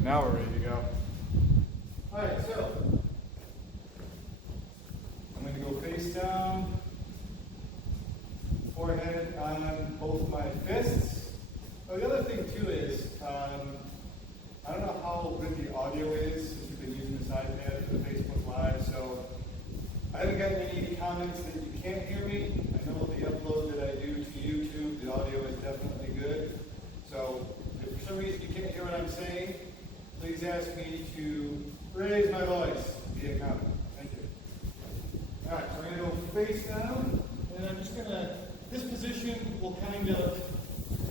And now we're ready to go. All right, so I'm going to go face down, forehead on both my fists. Oh, the other thing too is, I don't know how good the audio is since we've been using this iPad for the Facebook Live, so I haven't gotten any comments that you can't hear me. I know the upload that I do to YouTube, the audio is definitely good. So if for some reason you can't hear what I'm saying, please ask me to raise my voice via comment. Thank you. All right, so we're going to go face down, and I'm just going to, this position will kind of,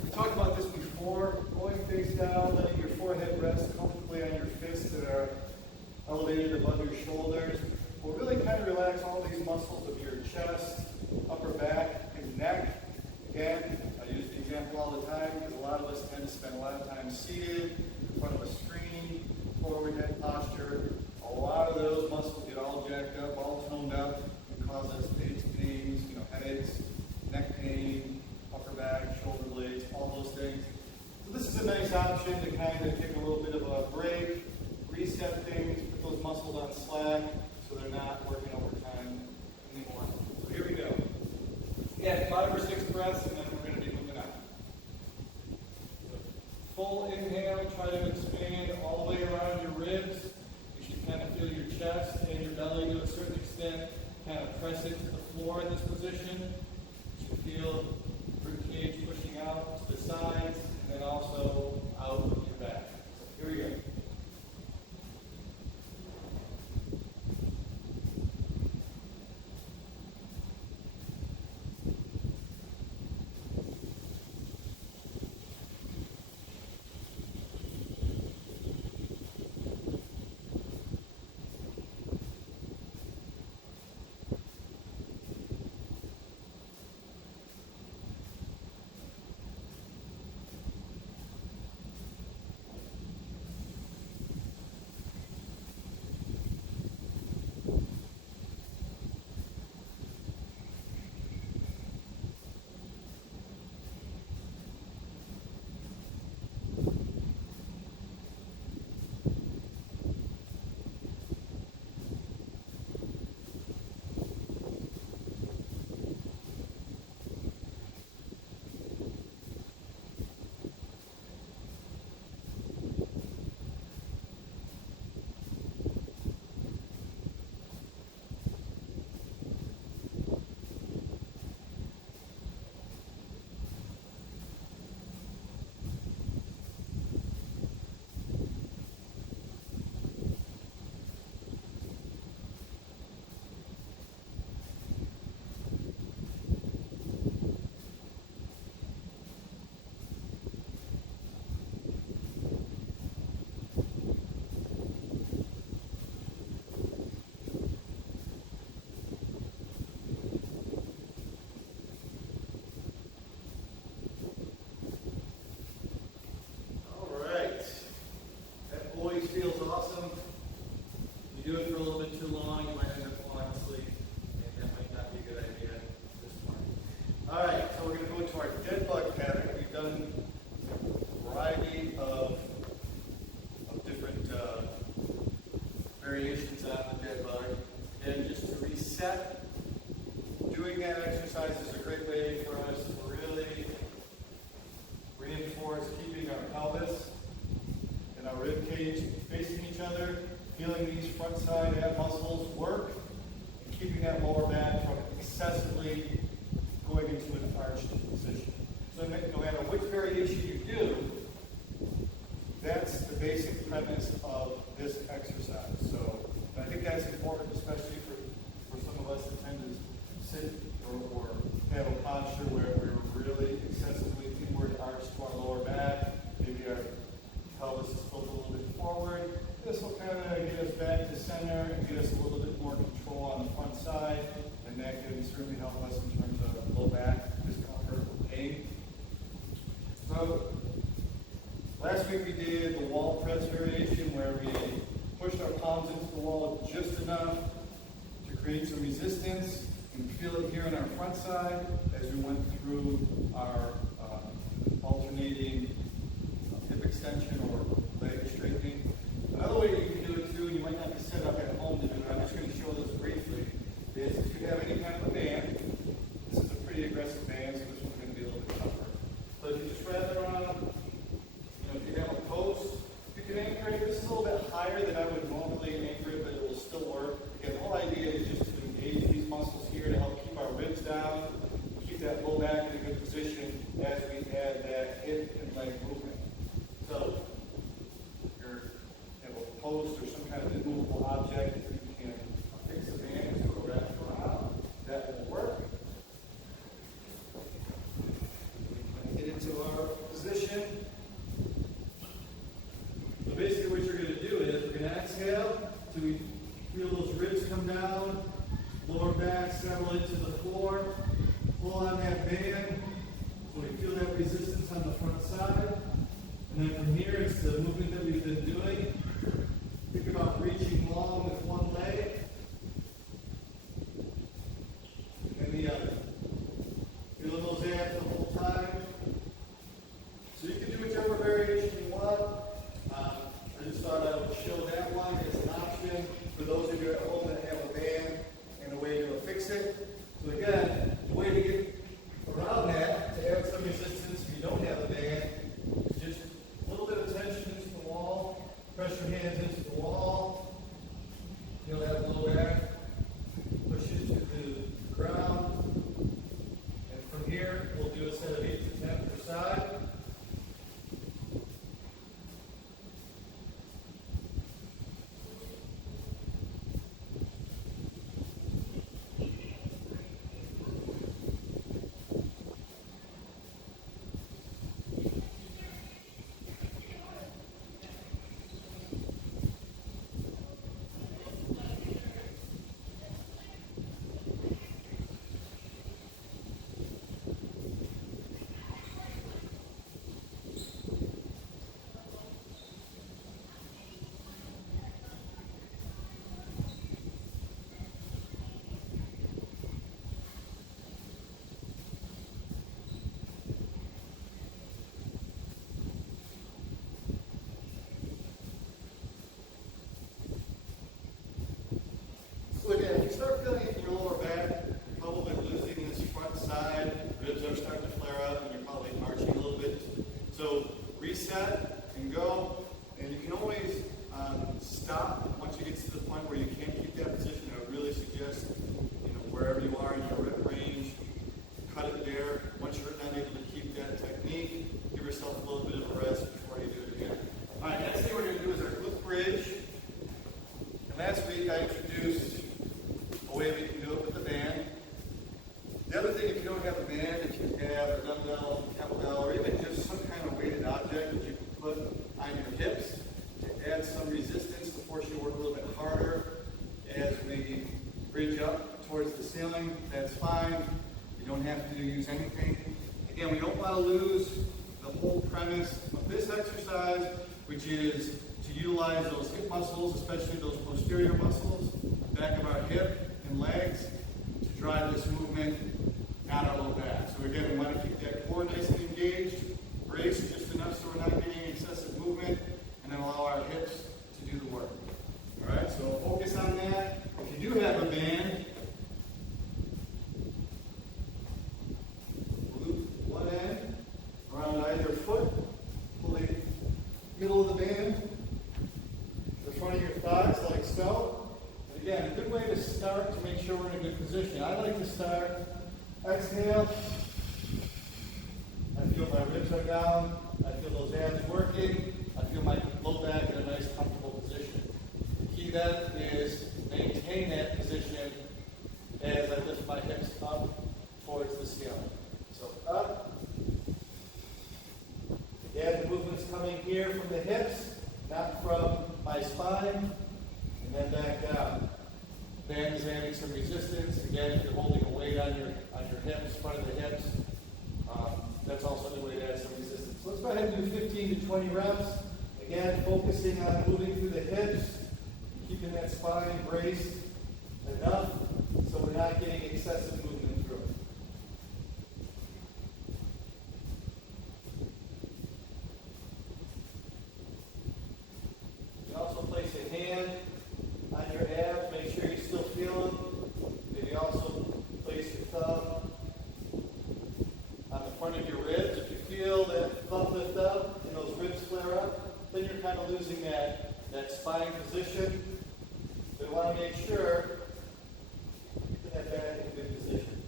we talked about this before, going face down, letting your forehead rest comfortably on your fists that are elevated above your shoulders. Will really kind of relax all these muscles of your chest, upper back, and neck. Again, I use the example all the time because a lot of us tend to spend a lot of time seated in front of a screen, forward head posture. A lot of those muscles get all jacked up, all toned up, and cause us aches, pains, headaches, neck pain, upper back, shoulder blades, all those things. So this is a nice option to kind of take a little bit of a break, reset things, put those muscles on slack so they're not working overtime anymore. So here we go. Again, 5 or 6 breaths, and then we're going to be moving on. Full inhale, try to expand all the way around your ribs. You should kind of feel your chest and your belly to a certain extent. Kind of press into the floor in this position. You should feel the rib cage pushing out to the sides, and then also out of your back. So here we go. Feels awesome. You do it for a little bit too long, you might end up falling asleep, and that might not be a good idea this morning. All right, so we're going to go into our dead bug pattern. We've done a variety of different variations on the dead bug. And just to reset, doing that exercise is a great way for us to really reinforce keeping our pelvis and our rib cage facing each other, feeling these front side ab muscles work, and keeping that lower back from excessively going into an arched position. So no matter which variation you do, that's the basic premise of this exercise. So I think that's important, especially for some of us that tend to sit or have a posture where we're really excessively inward arched to our lower back. Maybe our pelvis is tilted a little bit forward. This will kind of get us back to center and get us a little bit more control on the front side, and that can certainly help us in terms of low back discomfort or pain. So last week we did the wall press variation where we pushed our palms into the wall just enough to create some resistance. You can feel it here on our front side as we went through our alternating hip extension or leg straightening keep that low back in a good position as we add that hip and leg movement. So, you have a post or some kind of immovable object, if you can fix the band and sort of wrap it around, that will work. Get into our position. So basically what you're going to do is we're going to exhale till we feel those ribs come down, lower back settle into the floor, pull on that band so we feel that resistance on the front side. And then from here it's the movement that we've been doing. Think about reaching long with one leg and the other. Feeling those abs the whole time. So you can do whichever variation you want. I just thought I would show that one as an option for those of you at home that have a band and a way to fix it. So again, the way to get around that, to add some resistance if you don't have a band, is just a little bit of tension into the wall, press your hands into the wall, feel that low back, push it to the ground, and from here we'll do a set of 8 to 10 per side. So again, if you start feeling it in your lower back, you're probably losing this front side, ribs are starting to flare up, and you're probably arching a little bit. So reset and go, and you can always stop once you get to the point where you can't keep that position. I would really suggest, wherever you are in your rep range, cut it there. Once you're not able to keep that technique, give yourself a little bit of a rest before you do it again. All right, next thing we're going to do is our glute bridge. And last week I introduced a way we can do it with the band. The other thing, if you don't have a band, if you have a dumbbell, kettlebell, or even just some kind of weighted object that you can put on your hips to add some resistance to force you to work a little bit harder as we bridge up towards the ceiling, that's fine. You don't have to use anything. Again, we don't want to lose the whole premise of this exercise, which is to utilize those hip muscles, especially those posterior muscles, back of our hip and legs, to drive this movement, not our low back. So again, we want to keep that core nice and engaged, brace just enough so we're not getting excessive movement, and then allow our hips to do the work. All right, so focus on that. If you do have a band, loop one end around either foot, pull the middle of the band, the front of your thighs like so. And again, a good way to start to make sure we're in a good position. I like to start, exhale. I feel my ribs are down. I feel those abs working. I feel my low back in a nice comfortable position. The key then is maintain that position as I lift my hips up towards the ceiling. So up. Again, the movement's coming here from the hips, not from my spine, and then back down. Band is adding some resistance. Again, if you're holding a weight on your hips, front of the hips, that's also a way to add some resistance. So let's go ahead and do 15 to 20 reps. Again, focusing on moving through the hips, keeping that spine braced enough so we're not getting excessive movement through it. You can also place a hand on your abs, make sure you still feel them. Maybe also place your thumb on the front of your ribs. If you feel that thumb lift up and those ribs flare up, then you're kind of losing that spine position. So you want to make sure you have that in a good position.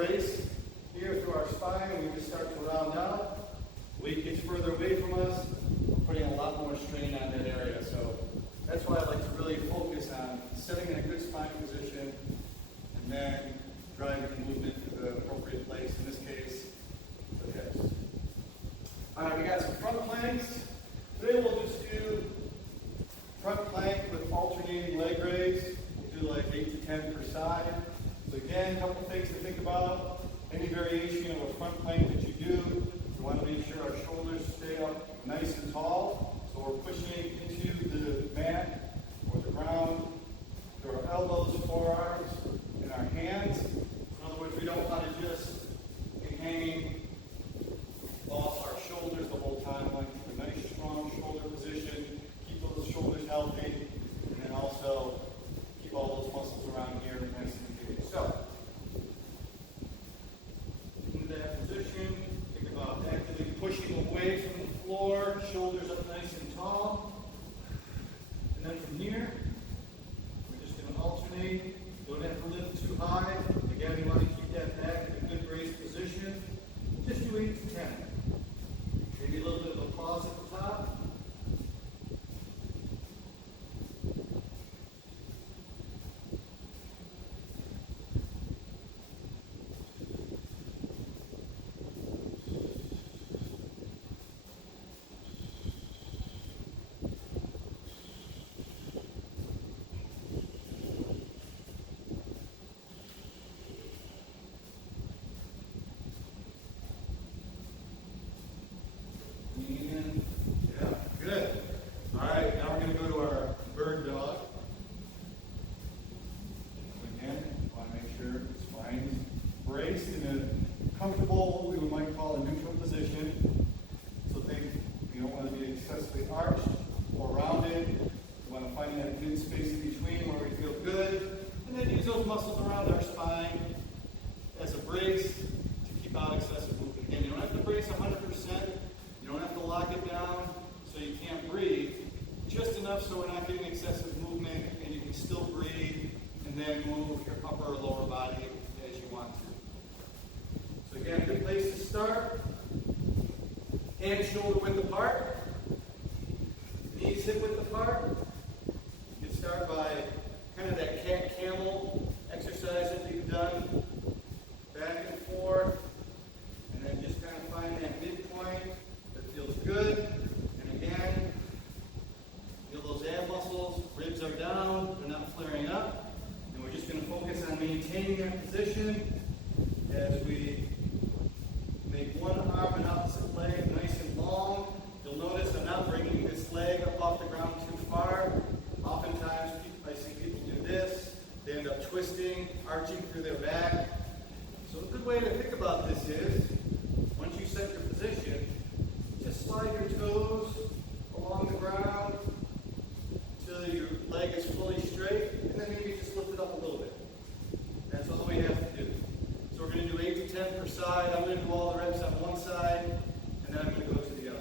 brace here through our spine, and we just start to round out. Weight gets further away from us, we're putting a lot more strain on that area. So that's why I like to really focus on setting in a good spine position and then driving the movement to the appropriate place, in this case, the hips. All right, we got some front planks. Today we'll just do front plank with alternating leg raise. We'll do like 8 to 10 per side. So again, a couple things to think about. Any variation of a front plank that you do, we want to make sure our shoulders stay up nice and tall. So we're pushing into the mat or the ground through our elbows, forearms, and our hands. In other words, we don't want to just be hanging off our shoulders the whole time. We want to keep a nice, strong shoulder position, keep those shoulders healthy, and then also keep all those muscles around here nice and engaged. So, in that position, think about actively pushing away from the floor, shoulders up nice and tall. And then from here, we're just going to alternate. Don't have to lift too high. Again, we want to keep that back in a good brace position. Just do 8 to 10. Maybe a little bit of a pause at the top. Comfortable, what we might call a neutral position. So think we don't want to be excessively arched or rounded. We want to find that good space in between where we feel good. And then use those muscles around our spine as a brace to keep out excessive movement. Again, you don't have to brace 100%. You don't have to lock it down so you can't breathe. Just enough so we're not getting excessive movement and you can still breathe and then move your upper or lower body as you want to. So again, a good place to start. Hands shoulder width apart. Knees hip width apart. You can start by kind of that cat-camel exercise that we've done. Back and forth. And then just kind of find that midpoint that feels good. And again, feel those ab muscles. Ribs are down. They're not flaring up. And we're just going to focus on maintaining that position as we make one arm and opposite leg nice and long. You'll notice I'm not bringing this leg up off the ground too far. Oftentimes I see people do this. They end up twisting, arching through their back. So a good way to think about this is, once you set your position, just slide your toes along the ground until your leg is fully straight, and then maybe just lift it up a little bit. That's all we have to do. So we're going to do 8 to 10 per side. I'm going to do all the reps on one side, and then I'm going to go to the other.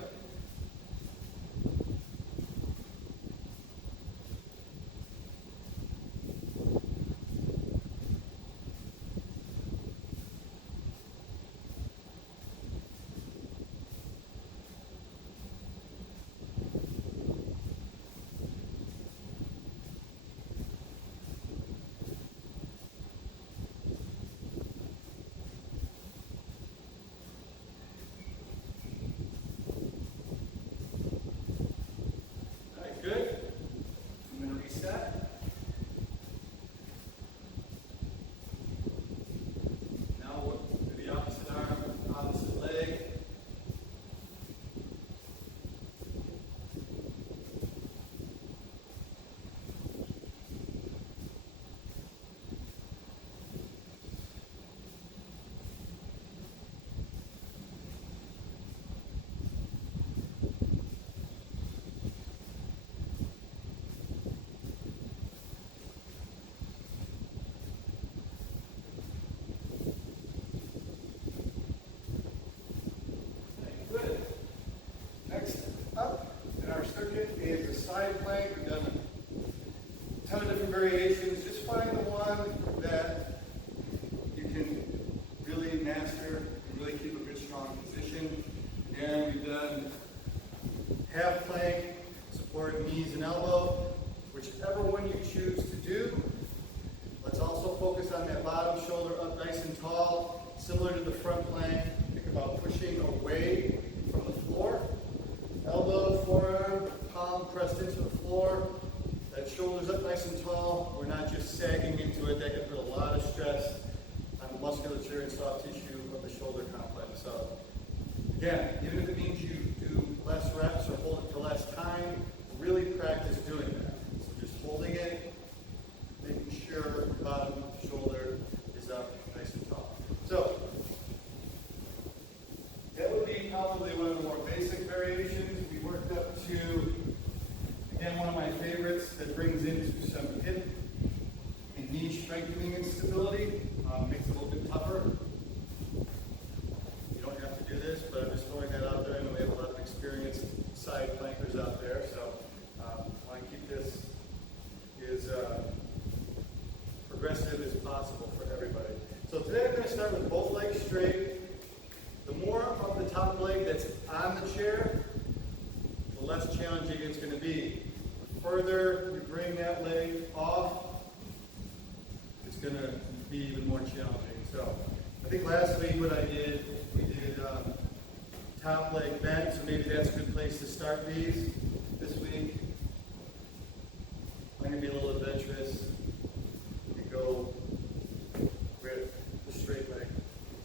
Similar to the front plank, think about pushing away from the floor. Elbow, forearm, palm pressed into the floor. That shoulder's up nice and tall. We're not just sagging into it. That can put a lot of stress on the musculature and soft tissue of the shoulder complex. So again, even if it means you do less reps or hold it for less time, really practice doing that. So just holding it, making sure the bottom shoulder is up nice and tall. So that would be probably one of the more basic variations. We worked up to, again, one of my favorites that brings into some hip and knee strengthening and stability. Makes it a little bit tougher. You don't have to do this, but I'm just throwing that out there. I know we have a lot of experienced side plankers out there, so I want to keep this as progressive as possible for everybody. So today I'm going to start with both legs straight. The more of the top leg that's on the chair, the less challenging it's going to be. The further we bring that leg off, it's going to be even more challenging. So I think last week what I did, we did top leg bent, so maybe that's a good place to start these. This week, I'm going to be a little adventurous. We go with the straight leg,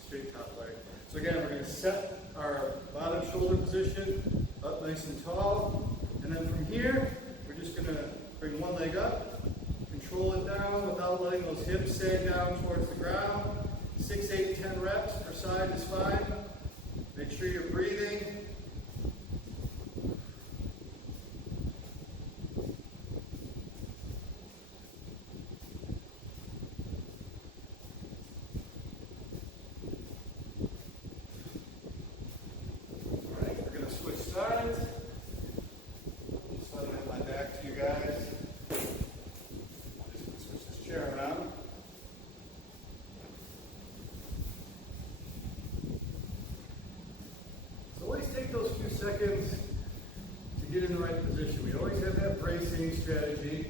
straight top leg. So again, we're going to set our bottom shoulder position up nice and tall. And then from here, we're just going to bring one leg up, control it down without letting those hips sag down towards the ground. 6, 8, 10 reps per side is fine. Make sure you're breathing. Those few seconds to get in the right position. We always have that bracing strategy.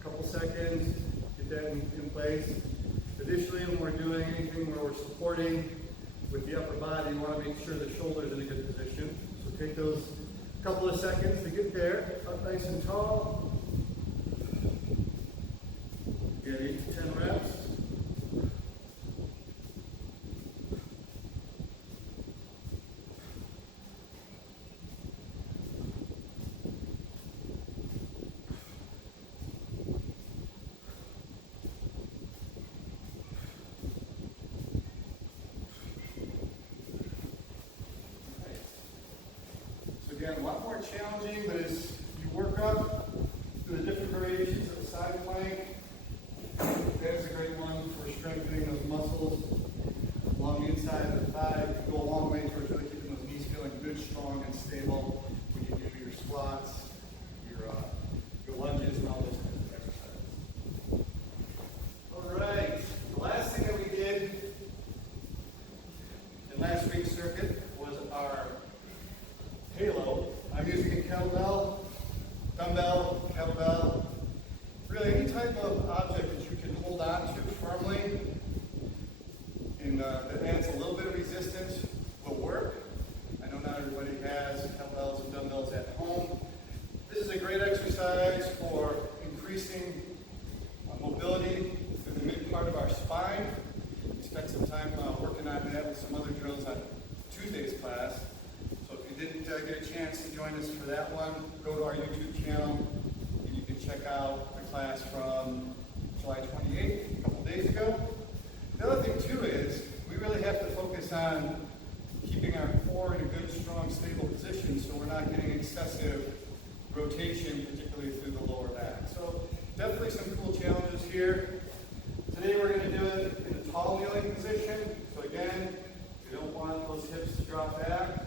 A couple seconds, get that in place. Additionally, when we're doing anything where we're supporting with the upper body, you want to make sure the shoulder's in a good position. So take those couple of seconds to get there, up nice and tall. Get 8 to 10 reps. Again, a lot more challenging, but as you work up to the different variations of the side plank, that is a great one for strengthening those muscles along the inside of the thigh. You can go a long way towards really keeping those knees feeling good, strong, and stable when you do your squats, your lunges, and all those kinds of exercises. All right, the last thing that we did in last week's circuit was our halo. I'm using a kettlebell, dumbbell, kettlebell, really any type of object that you can hold on to firmly and that adds a little bit of resistance will work. I know not everybody has kettlebells and dumbbells at home. This is a great exercise for increasing mobility through the mid part of our spine. We spent some time working on that with some other drills on Tuesday's class. Didn't get a chance to join us for that one, go to our YouTube channel and you can check out the class from July 28th, a couple days ago. The other thing too is we really have to focus on keeping our core in a good, strong, stable position so we're not getting excessive rotation, particularly through the lower back. So definitely some cool challenges here. Today we're going to do it in a tall kneeling position. So again, you don't want those hips to drop back.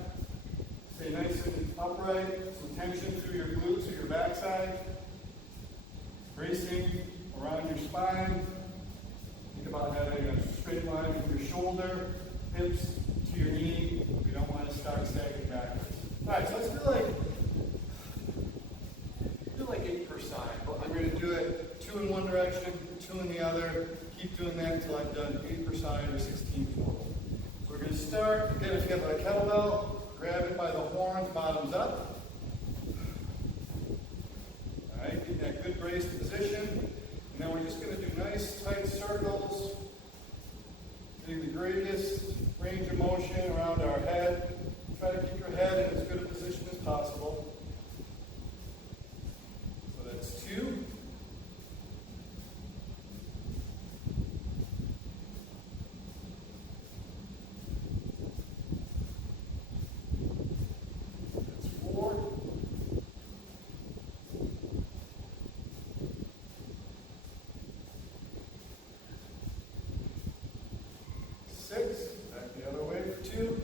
Stay nice and upright, some tension through your glutes or your backside. Bracing around your spine. Think about having a straight line from your shoulder, hips to your knee. We don't want to start sagging backwards. All right, so let's do like 8 per side. But I'm going to do it 2 in one direction, 2 in the other. Keep doing that until I've done 8 per side or 16 total. start, again, if you have a kettlebell, grab it by the horns, bottoms up. All right, get that good braced position. And then we're just going to do nice tight circles, getting the greatest range of motion around our head. Try to keep your head in as good a position as possible. So that's 2. That's 4. Back the other way for 2.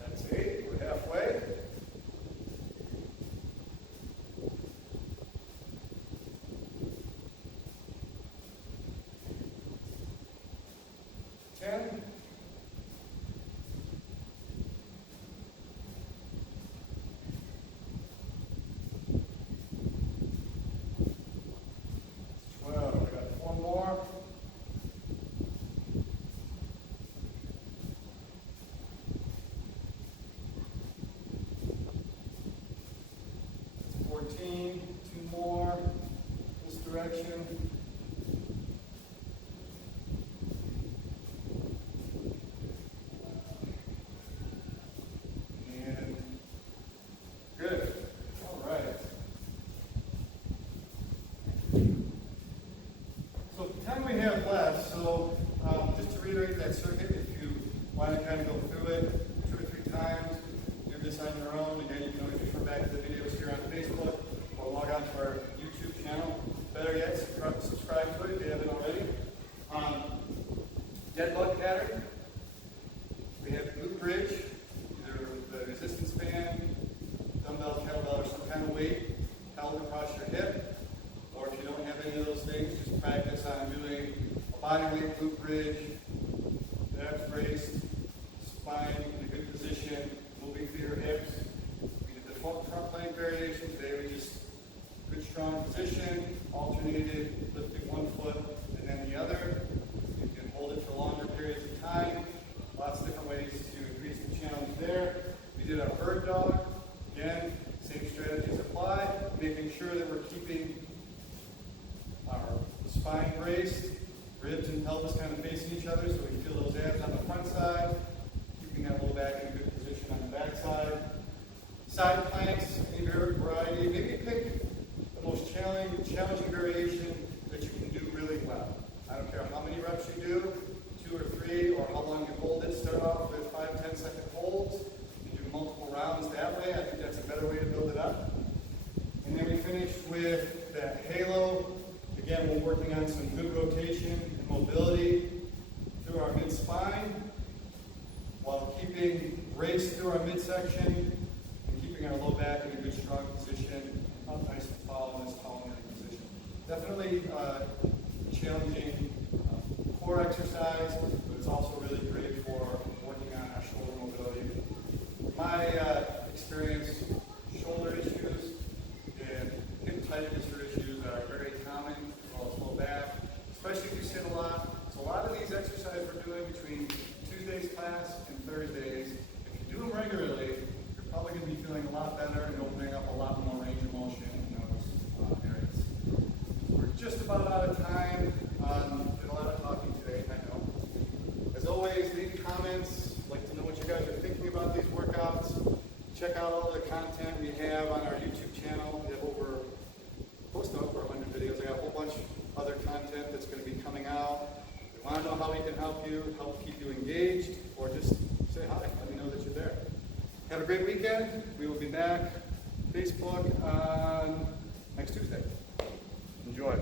That's 8. We're halfway. Ten. 12. I got 4 more. 14. 2 more. This direction. And good. All right. So the time we have left, so just to reiterate that circuit, if you want to kind of go through it 2 or 3 times, do this on your own. Again, you can always refer back to the videos here on Facebook or log on to our YouTube channel. Better yet, subscribe to it if you haven't already. Dead bug pattern. We have glute bridge, either the resistance band, dumbbell, kettlebell, or some kind of weight held across your hip. Or if you don't have any of those things, just practice on doing a body weight glute bridge, abs braced, spine in a good position, moving through your hips. We did the front plank variation. Today we just good strong position, alternated, lifting one foot and then the other. You can hold it for longer periods of time. Lots of different ways to increase the challenge there. We did our bird dog. Again, same strategies apply, making sure that we're keeping our spine braced, ribs and pelvis kind of facing each other so we feel those abs on the front side, keeping that low back in a good position on the back side. Side planks, any variety, maybe pick the most challenging variation that you can do really well. I don't care how many reps you do, 2 or 3, or how long you hold it. Start off with 5-10 second holds and do multiple rounds that way. I think that's a better way to build it up. And then we finish with that halo. Again, we're working on some good rotation and mobility through our mid-spine while keeping race through our midsection and keeping our low back in a good strong position, up nice and tall in this tall and heavy position. Definitely challenging core exercise, but it's also really great for working on our shoulder mobility. My experience, shoulder issues and hip tightness issues are very common, as well as low back, especially if you sit a lot. So a lot of these exercises we're doing between Tuesday's class and Thursdays, if you do them regularly, you're probably going to be feeling a lot better and opening up a lot more range of motion in those areas. We're just about out of time. Did a lot of talking today, I know. As always, leave comments. I'd like to know what you guys are thinking about these workouts. Check out all the content we have on our YouTube channel. We have posted over 100 videos. I got a whole bunch of other content that's going to be coming out. If you want to know how we can help keep you engaged, or just say hi. Let me know that you're there. Have a great weekend. We will be back Facebook on next Tuesday. Enjoy.